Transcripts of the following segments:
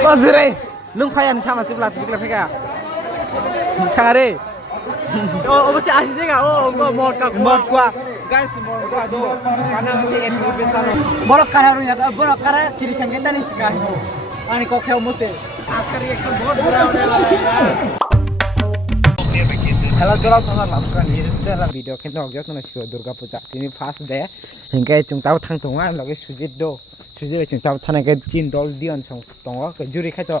Ozre, lung phayan sama sih pelat pikir peka. Cari. Oh, masih asik juga. Oh, mod gua. Guys, mod gua do. Karena masih entry pesan. Borok karena runya, borok karena kiri kan kita nih sekarang. Ani kok kayak musuh. Askar reaction बहुत बुरा होने वाला है यार. Hello dorong teman langsung YouTube channel video kita ngajak nang sio Durga Puja. Ini first day. Hingga chung tahu thang tonga lagi sujit do. Sujit chung tahu thana ke jin dol dion sang tonga ke juri kha to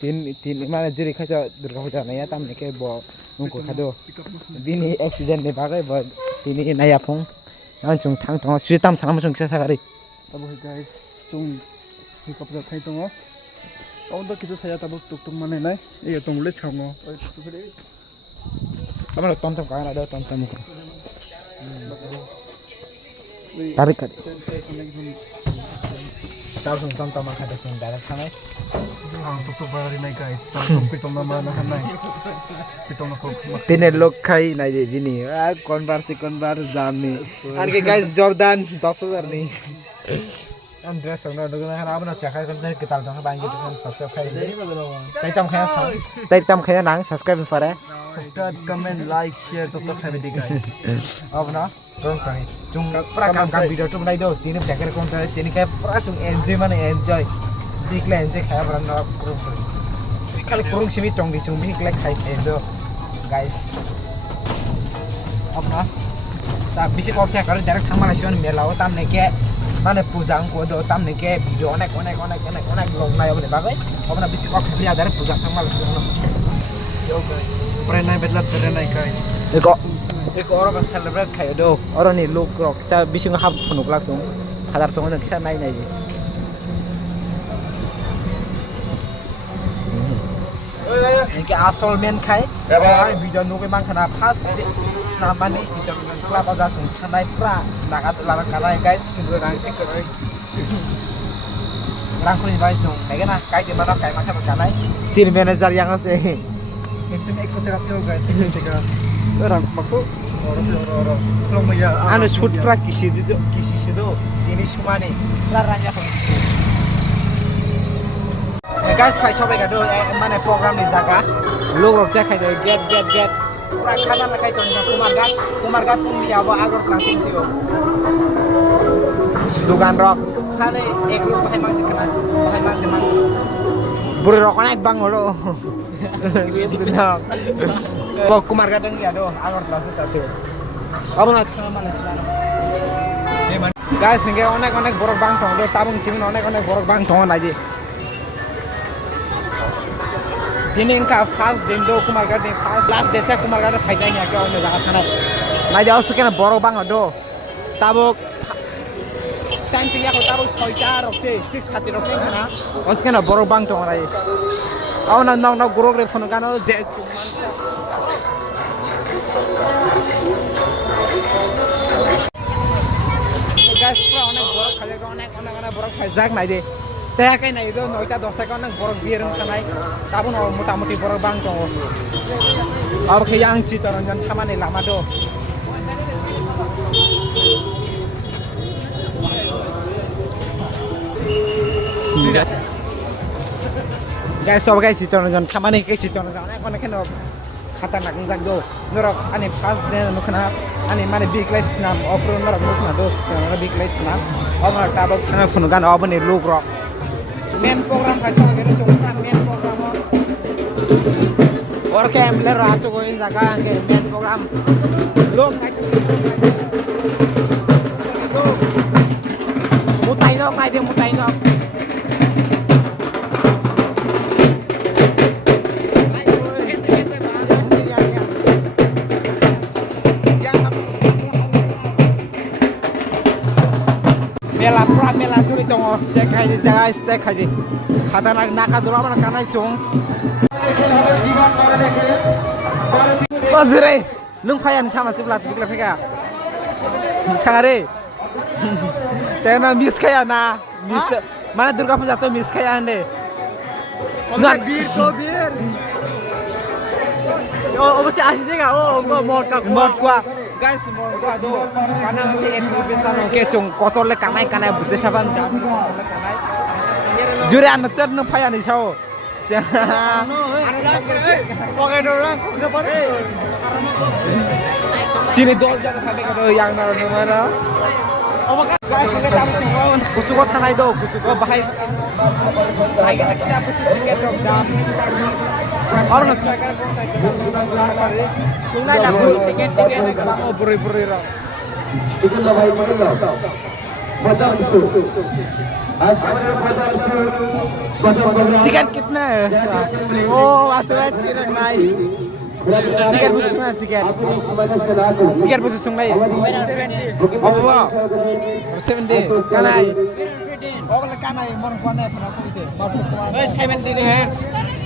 tin mana juri kha to Durga Puja naya tam ne ke bo nungko kha do. Bini accident ne bagai bo tini naya phong. Nang chung thang tonga sujit tam sang chung sa sagari. Tabo guys chung hi kapra khai tonga. Auto kisu saya tabo tuk mana nai. Iya tong les khango. Oi tuk de. Kamu tonton kan ada tonton muka. Tarik kan. Tahu tonton maka ada sing darat kan ai. Hang tuk bari nai guys. Tong pitong na mana hanai. Pitong na ko. Tine log khai nai de bini. Converse jami. Anke guys Jordan 10000 ni. Andres song no na hana abna chakai kan kita tong bang gitu kan subscribe khai. Tai tam khaya nang subscribe fare. Subscribe, comment, like, share joto khai di guys. Abna kong kai. Chung pra kam video tum nai do tine chakai kon tare tine kai pra sung enjoy mane enjoy. Big la enjoy khaya bran na kurung. Kali kurung simi tong di chung big la khai do. Guys. Abna ta bisi kok saya kare direct thang Malaysia melao tam ne ke mana pujang ko do tam ne ke video onek long nai obne bagai obna bisi kok saya direct pujang thang Malaysia no. Yo guys. Prenai bedlat prenai guys. Eko orang pas celebrate kayak do orang ni look rock saya bisi ngahap funuk langsung hadar tongan kita nai je. Ini asal main kai, orang video nuke mang kena pas senama ni cita kelap aja sung tanai pra nakat larang karai guys kedua orang sih kedua orang kuning baik sung, kayak na kai di mana kai makan kanai, sini manager yang ngasih. Exim 130 guys. 130. Orang makku orang. Kalau mau ya. Anu shoot pra kisi itu ini semua nih larangnya pun kisi. Guys, phải so với cả đôi mana program di jaga. Lu rok saya kayak get. Pra kana na kayak contoh kumargat tum dia bawa agor langsung sih. Dukan rock. Kane ek group bahai masih kenas, bahai masih man. Buri rok naik bang lo. Kok kumargat dong ya do agor langsung sih. Kamu nak sama mana sih? Guys, ini onek borok bang tong do tabung cimin onek borok bang tong aja. Dini ka first din do kumargat ni first last day check kumargat फायदा नहीं क्या होने लगा था ना ना जाओ सुके ना बोरो बांग दो ताबो टाइम से या को ताबो 6:00 रख से 6:30 रख से ना उसके ना बोरो बांग तो मराई आओ ना ना गुरु रे फोन गानो जे guys pro onek borok khale onek borok phajak nai de teh kai nai do 9টা 10টা kan borok biar kanai tabun motamuti borok bang tongo ab khaya ang chitoranjan khamani lama do guys sob guys chitoranjan khamani ke chitoranjan onek kan khatanak jak do norok ani first day nukhna ani mane big less nam offer norok nukhna do big less nam omar tabok thanga funugan obani look rock main program kaisa gini cuma main program और के एम्बलर राचो को इन जगह के main program लोग काचो मुताई लोग नाइ दे मुताई लोग मेला चुरी दङ चेक खाइदि जागा चेक खाइदि खादाना नाका दुरा mana kanai chung Ozre lung phayan sama sih pelat pikir peka Cari Tena miss kaya na miss mana Durga Puja tuh miss kaya ande Nggak bir kok bir. Oh masih asik juga oh mod gua guys mau gua aduh karena masih entry pesan oke cung kotor le kanai bute saban dam kanai jure an ter no phaya ni sao oke dorang kok sabar Cini dol jaga pakai kado yang naro mana oh guys kita tahu kucu kau tanai do kucu kau bahaya lagi nak siapa sih tiket drop dam orang nak cakap kau tak kenal sungai dah buru tiket oh beri lah tiket kitna oh asal cireng naik tiket khusus mana tiket khusus sungai apa 70 kanai oh kalau kanai mau kanai pernah aku bisa mau 70 deh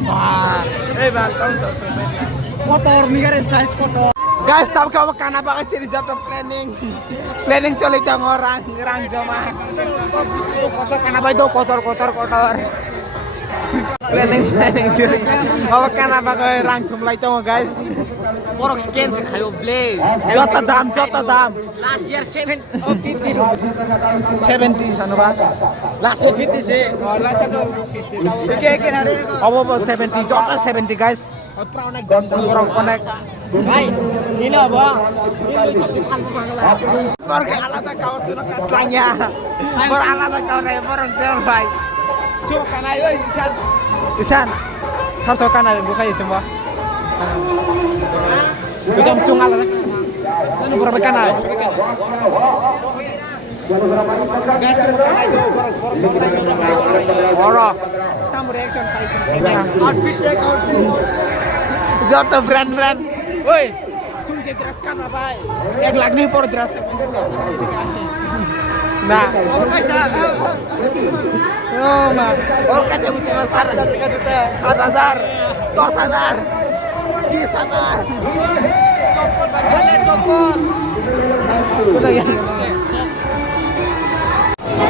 wah bang kau kotor nih kan size kotor guys tahu kau kanai pakai ciri jatuh planning colik tang orang jama kotor kanai itu kotor planning curi kau kanai pakai rang jumlah itu guys porok scan se khayo blade jota dam last year 50 sanu ba last year 50 se last year 50 ke na re abo 70 jota 70 guys otra onek dam porok onek bhai dina ba porok alada kau suno katlanya por alada kau re porok del bhai coba kanai oi isan sao kanai bukai coba Bidam cungal kan? Kan berapa kanal? Gas cuma kanal itu, borok. Kamu reaction kali sini. Outfit check outfit. Jatuh brand. Woi, cuma dress kan apa? Yang lagi por dress. Nah, apa kaisa? Oh mah, orang kasih bicara 1,000, 2,000. Sadar. Copot.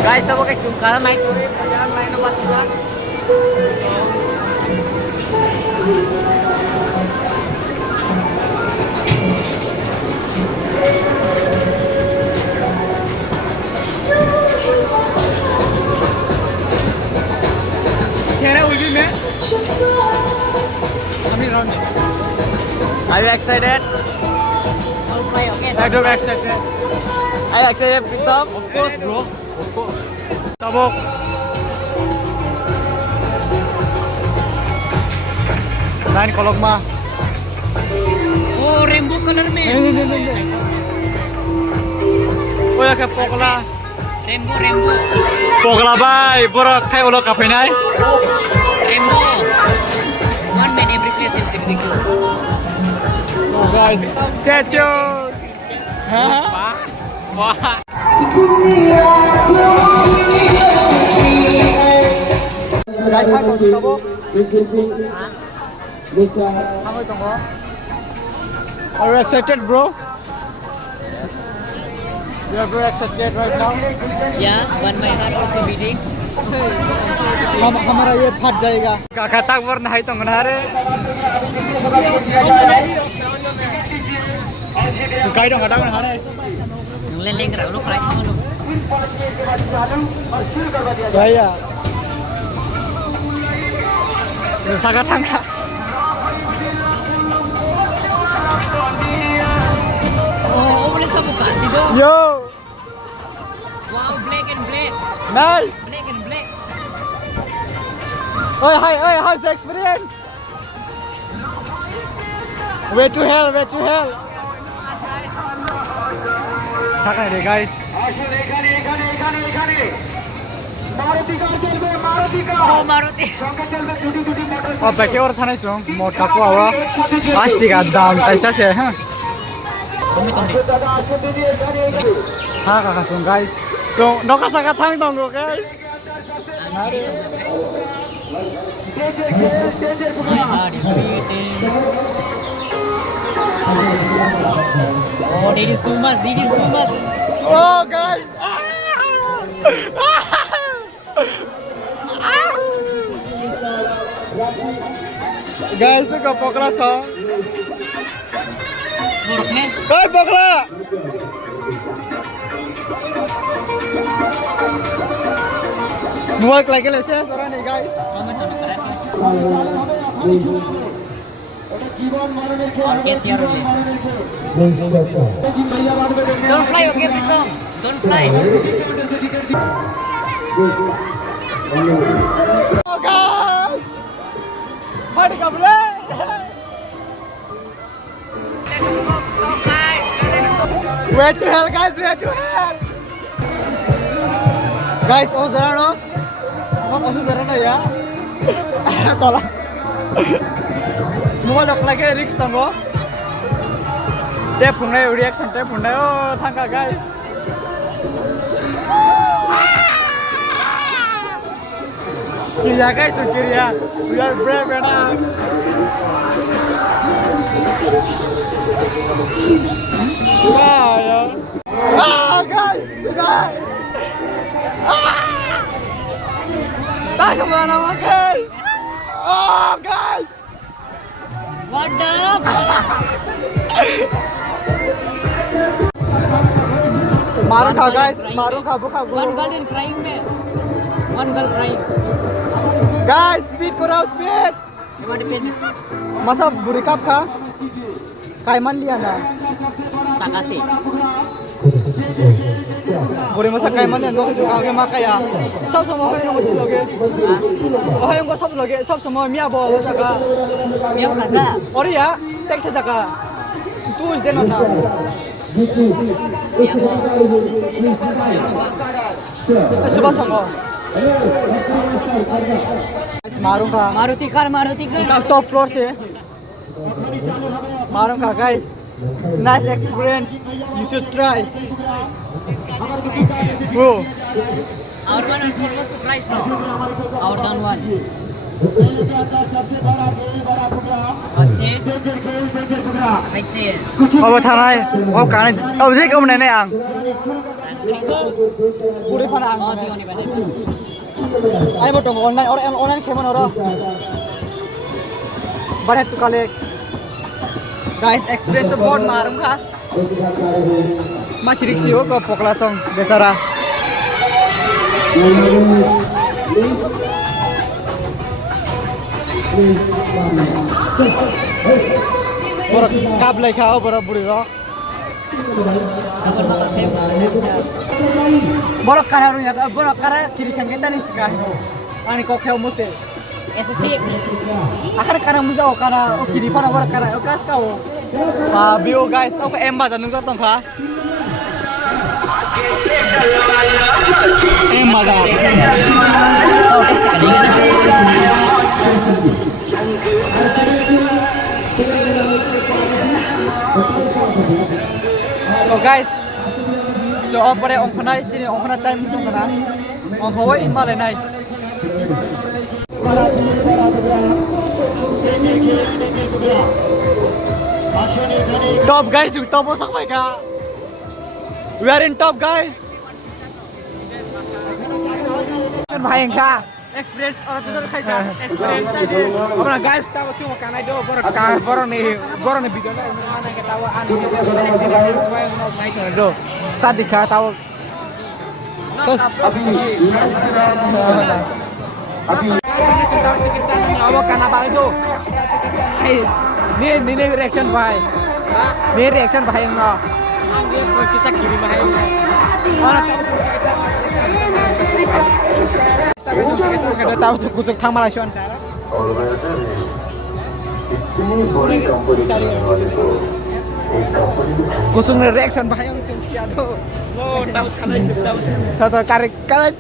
Guys, tabo kay Chungkala naik turun, jalan lain buat tuan. Sera ulbi me. Kami round. Are you excited? Okay. I don't excited. Are you excited, Pritam? Of course, bro. Of course. Tabok. Lain kolong mah. Oh, rainbow color में. Oh ya ke pokla. Rainbow. Pokla bhai, bora khai ulo kapai nai. Rainbow. One man every place in Sydney. So guys, Cecu. Wah. Guys, hai kau suka bo? Kamu tunggu. Are you excited, bro? Yes. You are very excited right now. Yeah, one my heart also beating. हमारा ये फट जाएगा खाता वर नहीं तो गनारे सुकाई दong kadang ngare Ngeleleng kerau lu kerai lu. gaya sangat tangga Oh, boleh saya buka sih dong. yo Wow, black and black. nice Black and black. oi how's the experience way to hell sakai deh guys Oh, Maruti. oh pakai orang tanah sih mau tahu apa pasti kadang kaisa sih ha Tommy. Saka kasong guys so nakasaka thang dong guys My heart is beating. Oh, that is too much. oh guys guys ko pokra sa Buruknya. Hei bakla. Buat lagi lesnya sekarang nih guys. Mama tuh keren. Oke, siar oke. Don't fly, okay, Pritam. Don't fly. Oh guys. Hari kabel. Where to hell guys? Where to hell? Guys, oh Zarano. Oh Zarano ya. Tolong. Mau dok lagi risk tanggo. Tap punai reaction tap punai. Oh tangga guys. Iya guys, kiri ya. We are brave enough. Wow, ya. Guys, tonight. Tak kemana-mana guys. Oh guys. What the? Marun kah guys, marun kah buka One guru. girl in crying, man. One girl crying. Guys, speed kurang speed. Coba dipin. Masa burikap kah? Kaiman dia na. Sakasi. Buri masa kaiman dia no juga ke makaya. Sab semua kayak nunggu sih loge. Oh yang kau sab loge, sab semua mia bawa jaga. Dia kasa. Ori ya, tek jaga. Tu is den na. Suba songo. Marun kah? Maruti car. Kita top floor sih. Marun kah guys. Nice experience. You should try. Bro. Our one is almost the price now. Our done one. Kecil. Oh tanai. Oh kan. Oh dik om nenek ang. Buri pada ang. Oh, tinggal di mana? Ayo botong online orang online keman orang. Barat tu kali. Guys, experience tu बहुत मारूं का. Masih riksio ke Poklasong Besara. Borok kable kau borok buri rock. Kapan bakal bisa. Borok kararunya, borok kara kiri kan kita nih sih Ani kau kau musuh. SC. Akhir karena musuh karena kiri pana borok karena kas kau. View guys, aku emba jangan nunggu tong kah? Emba jangan. So, kasi kanina. So guys, so opere ongkana sini ongkana time ongkana, ongkawa imale nai. Top guys, top bosak mereka. We are in top guys. Bahaya kah? Experience orang tu terkait kah? Experience tadi. Apa guys, tahu cuma karena itu borong nih video nih mana yang ketahuan ini sini supaya mau naik do. Tadi kah tahu. Terus ini cerita kita nyawa karena apa itu? Ini reaction bahaya. Ini reaction bahaya no. Ambil kita kirim bahaya. Orang tadi kita tahu cukup thang Malaysia antara. Kusung reaction bahaya macam siado. Lo tahu kalau itu tahu. Tahu karek karek.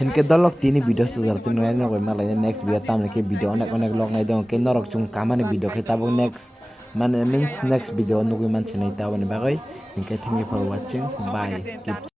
Hinke dolok tini video sudah tunu ini aku malah next video tam lagi video onek log nai dong ke norok cung kamane video kita bong next mana means next video nunggu man cina tahu nih bagai hinke thank you for watching bye. Keep